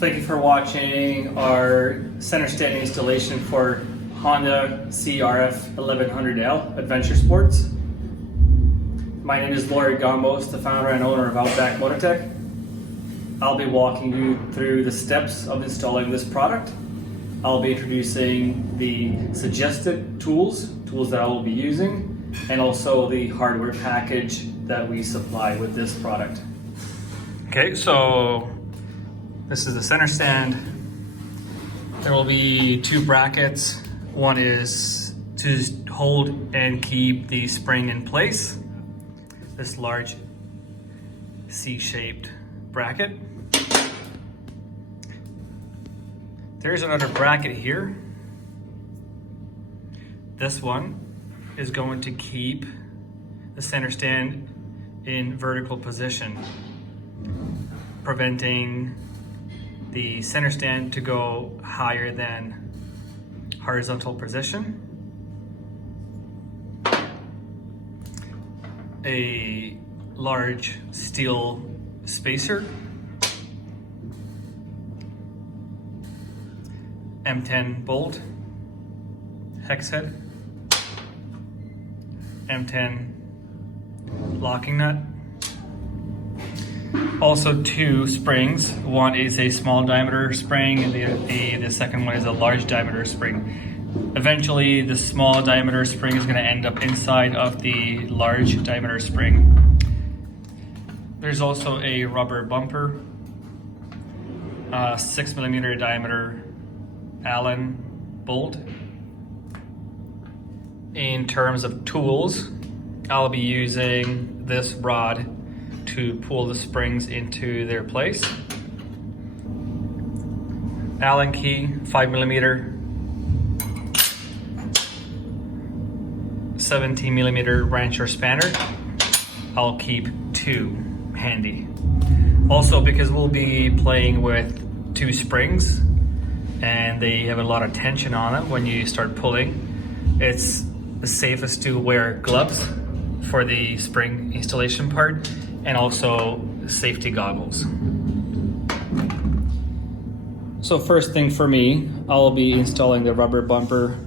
Thank you for watching our center stand installation for Honda CRF1100L Adventure Sports. My name is Laurie Gombos, the founder and owner of Outback Motortech. I'll be walking you through the steps of installing this product. I'll be introducing the suggested tools that I will be using, and also the hardware package that we supply with this product. Okay, so this is the center stand. There will be two brackets. One is to hold and keep the spring in place. This large C-shaped bracket. There's another bracket here. This one is going to keep the center stand in vertical position, preventing the center stand to go higher than horizontal position. A large steel spacer, M10 bolt, hex head, M10 locking nut. Also two springs. One is a small diameter spring and the second one is a large diameter spring. Eventually the small diameter spring is going to end up inside of the large diameter spring. There's also a rubber bumper, 6mm diameter Allen bolt. In terms of tools, I'll be using this rod to pull the springs into their place. Allen key, 5mm, 17mm wrench or spanner. I'll keep two handy. Also, because we'll be playing with two springs and they have a lot of tension on them when you start pulling, it's the safest to wear gloves for the spring installation part, and also safety goggles. So first thing for me, I'll be installing the rubber bumper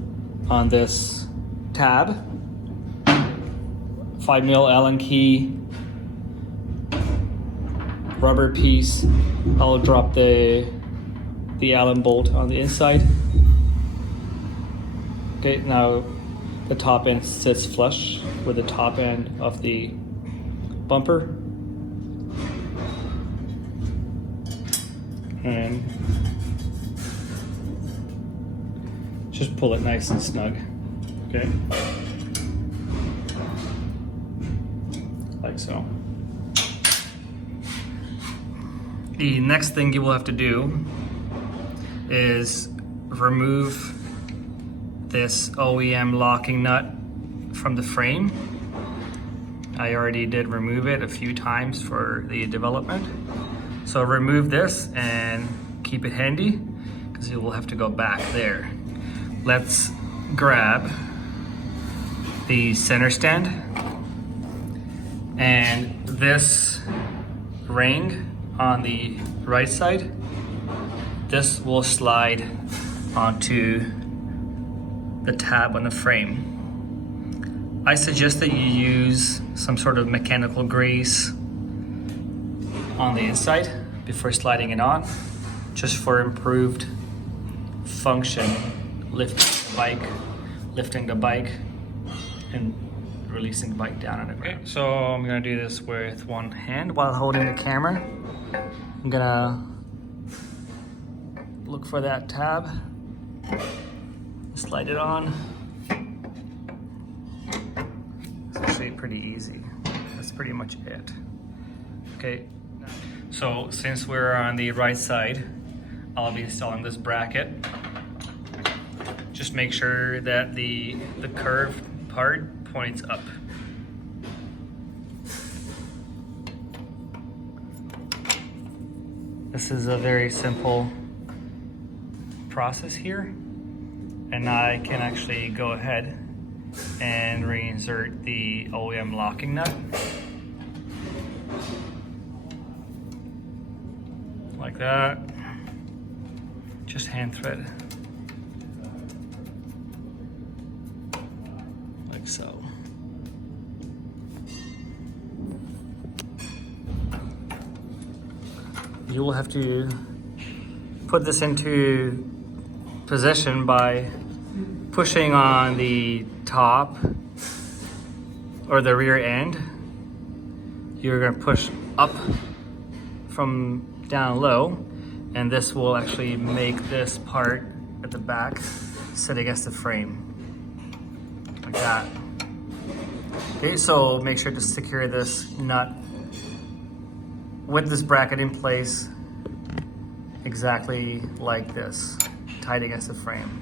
on this tab. 5mm Allen key, rubber piece. I'll drop the Allen bolt on the inside. Okay, now the top end sits flush with the top end of the bumper. And just pull it nice and snug. Okay. Like so. The next thing you will have to do is remove this OEM locking nut from the frame. I already did remove it a few times for the development. So remove this and keep it handy because you will have to go back there. Let's grab the center stand, and this ring on the right side, this will slide onto the tab on the frame. I suggest that you use some sort of mechanical grease on the inside before sliding it on, just for improved function, lifting the bike and releasing the bike down on the ground. Okay, so I'm gonna do this with one hand while holding the camera. I'm gonna look for that tab, slide it on. It's actually pretty easy. That's pretty much it. Okay, so since we're on the right side, I'll be installing this bracket. Just make sure that the curved part points up. This is a very simple process here, and I can actually go ahead and reinsert the OEM locking nut like that. just hand thread. Like so. You will have to put this into position by pushing on the top or the rear end. You're going to push up from down low, and this will actually make this part at the back sit against the frame like that. Okay, so make sure to secure this nut with this bracket in place exactly like this, tight against the frame.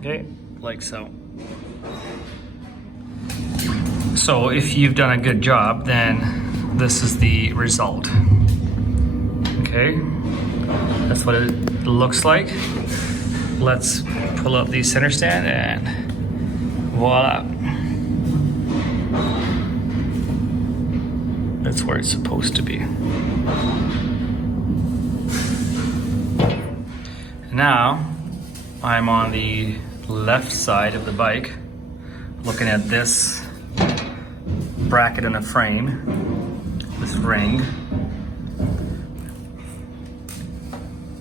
Okay, like so. So if you've done a good job, then this is the result. Okay, that's what it looks like. Let's pull up the center stand and voila. That's where it's supposed to be. Now, I'm on the left side of the bike, looking at this bracket in a frame, this ring.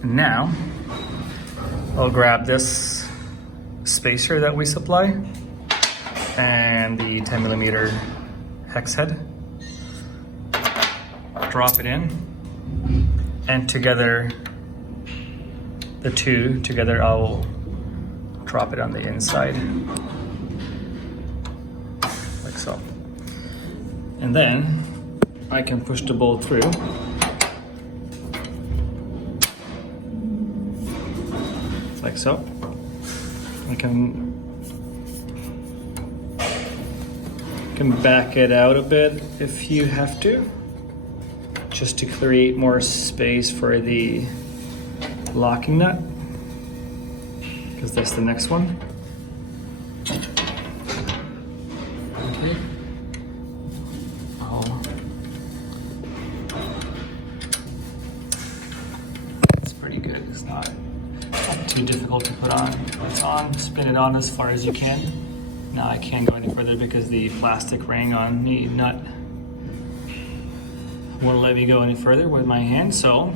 And now, I'll grab this spacer that we supply and the 10mm hex head, drop it in, and together, the two together, I'll drop it on the inside, like so. And then I can push the bolt through. Like so. I can back it out a bit if you have to, just to create more space for the locking nut, because that's the next one. Okay. It's pretty good. It's not too difficult to put on. It's on. Spin it on as far as you can. Now I can't go any further because the plastic ring on the nut won't let me go any further with my hand. So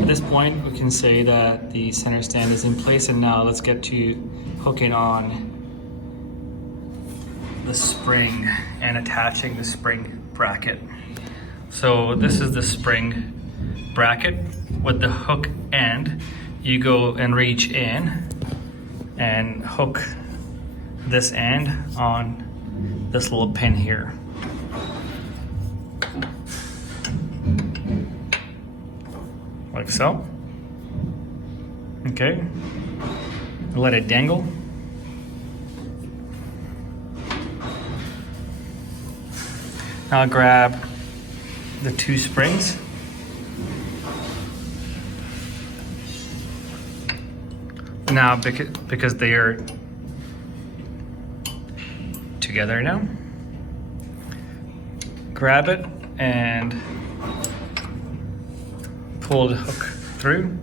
at this point, we can say that the center stand is in place, and now let's get to hooking on the spring and attaching the spring bracket. So this is the spring bracket with the hook end. You go and reach in and hook this end on this little pin here. Like so. Okay. Let it dangle. Now grab the two springs. Now because they are together now, grab it and pull the hook through.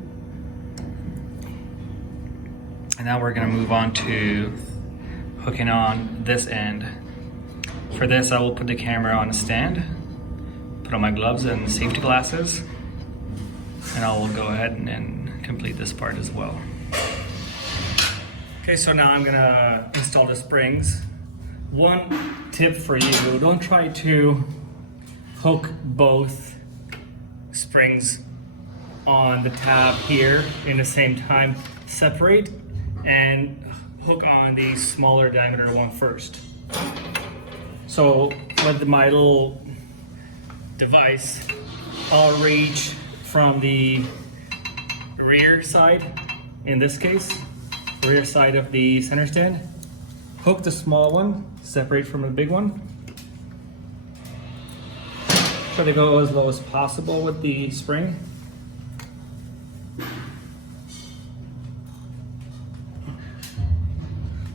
And now we're going to move on to hooking on this end. For this, I will put the camera on a stand, put on my gloves and safety glasses, and I will go ahead and complete this part as well. Okay, so now I'm going to install the springs. One tip for you, don't try to hook both springs on the tab here in the same time. Separate and hook on the smaller diameter one first. So with my little device, I'll reach from the rear side, in this case, rear side of the center stand, hook the small one, separate from the big one. Try to go as low as possible with the spring.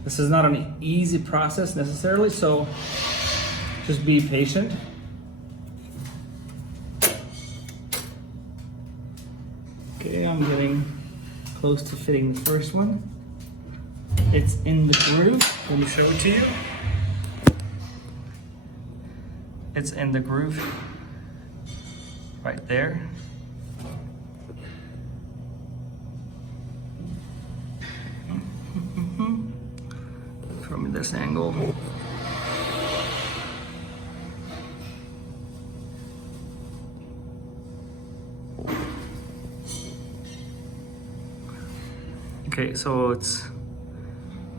This is not an easy process necessarily, so just be patient. Okay, I'm getting close to fitting the first one. It's in the groove. Let me show it to you. It's in the groove right there. From this angle. Okay, so it's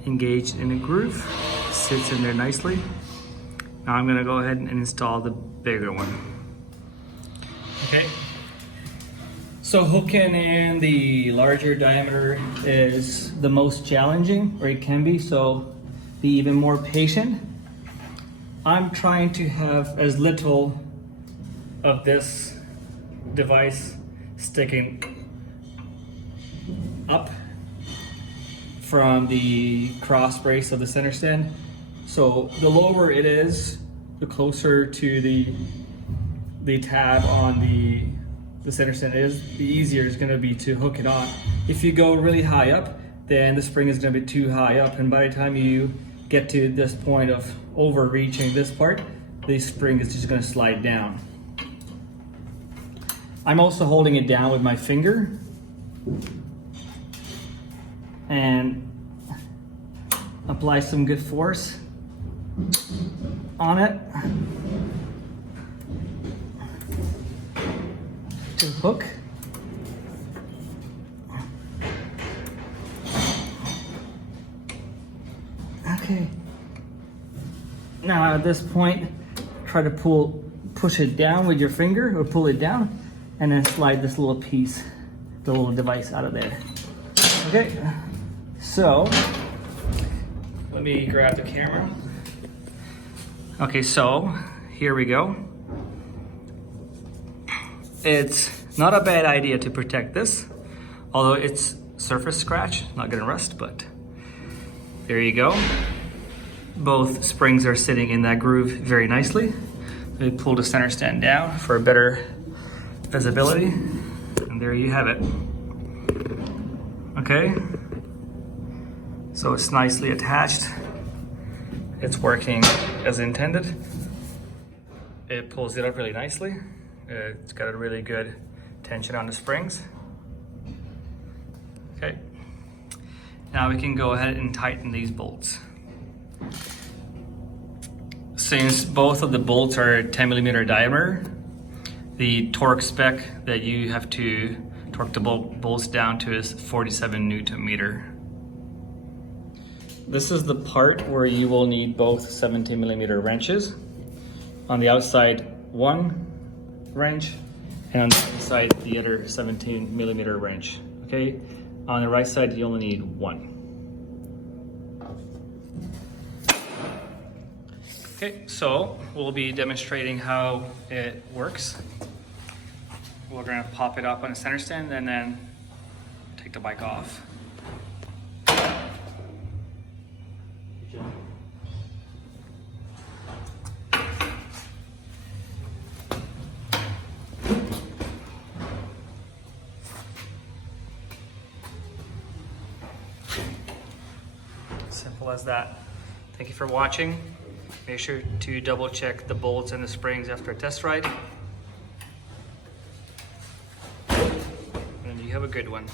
engaged in a groove, sits in there nicely. Now I'm gonna go ahead and install the bigger one. Okay, so hooking in the larger diameter is the most challenging, or it can be, so be even more patient. I'm trying to have as little of this device sticking up from the cross brace of the center stand. So the lower it is, the closer to the tab on the center stand is, the easier it's gonna be to hook it on. If you go really high up, then the spring is gonna be too high up, and by the time you get to this point of overreaching this part, the spring is just gonna slide down. I'm also holding it down with my finger and apply some good force on it to hook. Okay. Now at this point, try to push it down with your finger, or pull it down, and then slide this little piece, the little device out of there. Okay, so let me grab the camera. Okay, so here we go. It's not a bad idea to protect this, although it's surface scratch, not gonna rust, but there you go. Both springs are sitting in that groove very nicely. Let me pull the center stand down for better visibility, and there you have it. Okay, so it's nicely attached. It's working as intended. It pulls it up really nicely. It's got a really good tension on the springs. Okay, now we can go ahead and tighten these bolts. Since both of the bolts are 10mm diameter, the torque spec that you have to torque the bolts down to is 47 Nm. This is the part where you will need both 17mm wrenches. On the outside, one wrench, and on the inside, the other 17mm wrench. Okay, on the right side, you only need one. Okay, so we'll be demonstrating how it works. We're gonna pop it up on the center stand and then take the bike off. Simple as that. Thank you for watching. Make sure to double check the bolts and the springs after a test ride. And you have a good one.